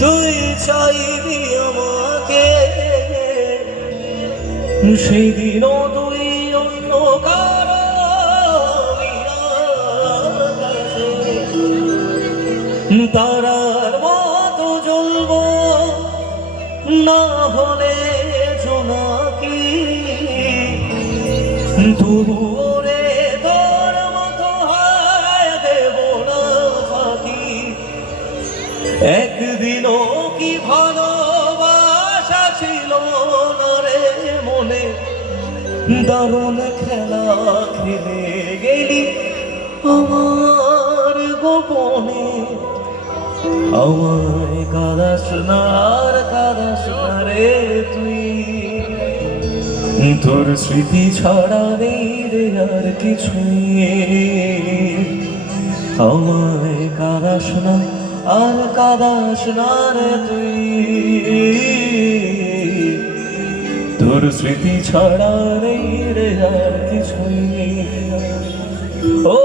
তুই চাইবি আমাকে, সেই দিনও তুই অন্য কারো তারার মতো জ্বলব, না হলে জোনাকি তবু রে তোর মতো হায় দেব না ফাঁকি। একদিনও কি ভালোবাসা ছিল না রে মনে, দারুণ খেলা খেলে গেলি আমার গোপনে। আমায় কাঁদাস না আর কাঁদাস না রে তুই, তোর স্মৃতি ছাড়া নেই রে আর কিছুই। আমায় কাঁদাস না আর কাঁদাস না রে তুই, তোর স্মৃতি ছাড়া নেই রে আর কিছুই। ও